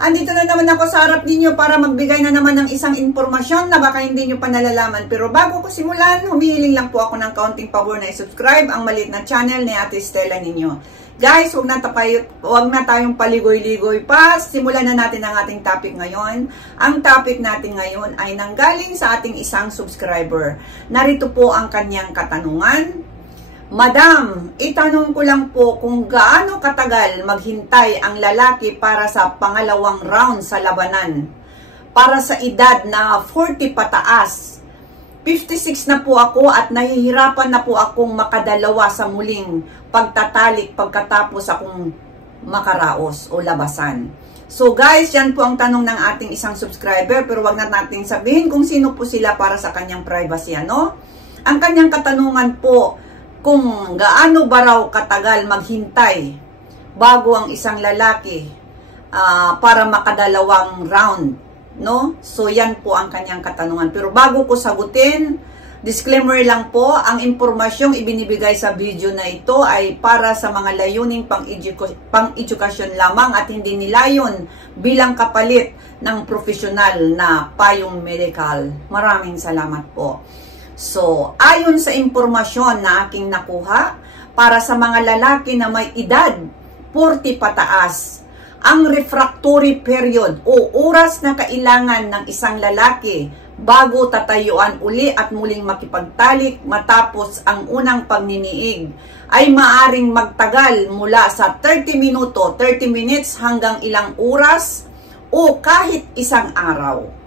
Andito na naman ako sa harap ninyo para magbigay na naman ng isang impormasyon na baka hindi nyo pa nalalaman. Pero bago ko simulan, humihiling lang po ako ng kaunting pabor na i-subscribe ang maliit na channel ni Ate Stella ninyo. Guys, huwag na tayong paligoy-ligoy pa. Simulan na natin ang ating topic ngayon. Ang topic natin ngayon ay nanggaling sa ating isang subscriber. Narito po ang kanyang katanungan. Madam, itanong ko lang po kung gaano katagal maghintay ang lalaki para sa pangalawang round sa labanan. Para sa edad na 40 pataas. 56 na po ako at nahihirapan na po akong makadalawa sa muling pagtatalik pagkatapos akong makaraos o labasan. So guys, yan po ang tanong ng ating isang subscriber, pero wag na natin sabihin kung sino po sila para sa kanyang privacy, ano? Ang kanyang katanungan po, kung gaano ba raw katagal maghintay bago ang isang lalaki para makadalawang round, no? So yan po ang kanyang katanungan. Pero bago ko sagutin, disclaimer lang po, ang impormasyong ibinibigay sa video na ito ay para sa mga layuning pang-edukasyon lamang at hindi nilayon bilang kapalit ng profesional na payong medical. Maraming salamat po. So, ayon sa impormasyon na aking nakuha, para sa mga lalaki na may edad 40 pataas, ang refractory period o oras na kailangan ng isang lalaki bago tatayuan uli at muling makipagtalik matapos ang unang pagniniig ay maaring magtagal mula sa 30 minutes hanggang ilang oras o kahit isang araw.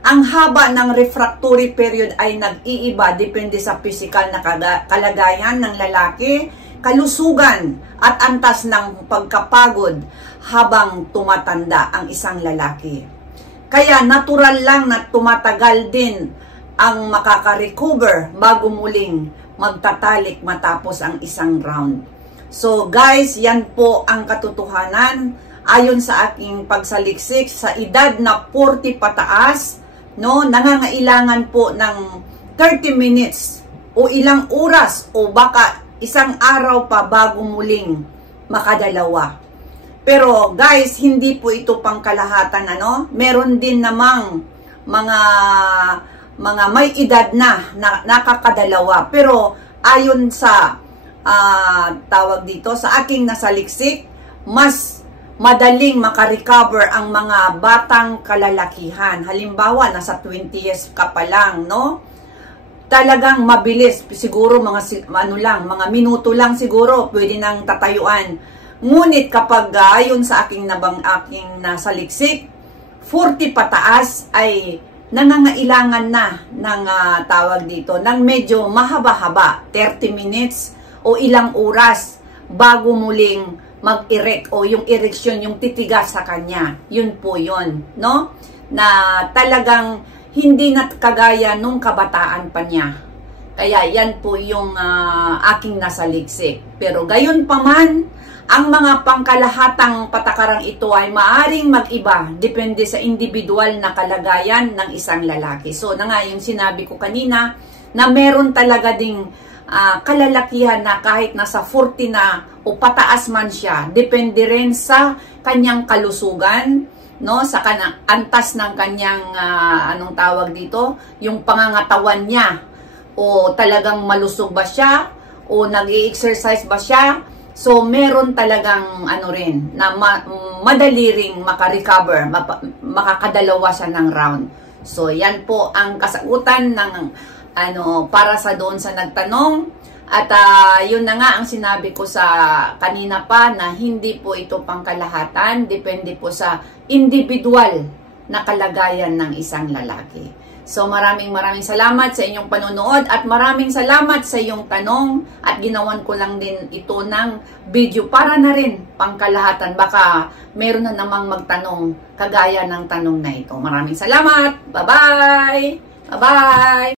Ang haba ng refractory period ay nag-iiba depende sa pisikal na kalagayan ng lalaki, kalusugan at antas ng pagkapagod habang tumatanda ang isang lalaki. Kaya natural lang na tumatagal din ang makaka-recover bago muling magtatalik matapos ang isang round. So guys, yan po ang katotohanan ayon sa aking pagsaliksik sa edad na 40 pataas. No, nangangailangan po ng 30 minutes o ilang oras o baka isang araw pa bago muling makadalawa. Pero guys, hindi po ito pangkalahatan, ano? Meron din namang mga may edad na nakakadalawa. Pero ayon sa tawag dito sa aking nasaliksik, mas madaling makarecover ang mga batang kalalakihan. Halimbawa, nasa 20 years ka pa lang, no? Talagang mabilis, siguro mga minuto lang siguro pwede nang tatayuan. Ngunit kapag ayon sa aking nasaliksik, 40 pataas ay nangangailangan na ng tawag dito, ng medyo mahaba-haba, 30 minutes o ilang oras bago muling mag-erect o yung ereksyon, yung titigas sa kanya. Yun po yun, no? Na talagang hindi na kagaya nung kabataan pa niya. Kaya yan po yung aking nasaliksik. Pero gayon pa man, ang mga pangkalahatang patakarang ito ay maaring mag-iba depende sa individual na kalagayan ng isang lalaki. So na nga yung sinabi ko kanina na meron talaga ding kalalakihan na kahit nasa 40 na o pataas man siya, depende rin sa kanyang kalusugan, no, sa antas ng kanyang anong tawag dito, yung pangangatawan niya, o talagang malusog ba siya o nag-i-exercise ba siya. So meron talagang ano rin na madali ring makarecover, makakadalawa siya ng round. So yan po ang kasagutan ng para sa doon sa nagtanong. At yun na nga ang sinabi ko sa kanina pa na hindi po ito pangkalahatan, depende po sa individual na kalagayan ng isang lalaki. So maraming salamat sa inyong panonood at maraming salamat sa iyong tanong at ginawan ko lang din ito ng video para na rin pangkalahatan. Baka meron na namang magtanong kagaya ng tanong na ito. Maraming salamat! Bye-bye! Bye-bye!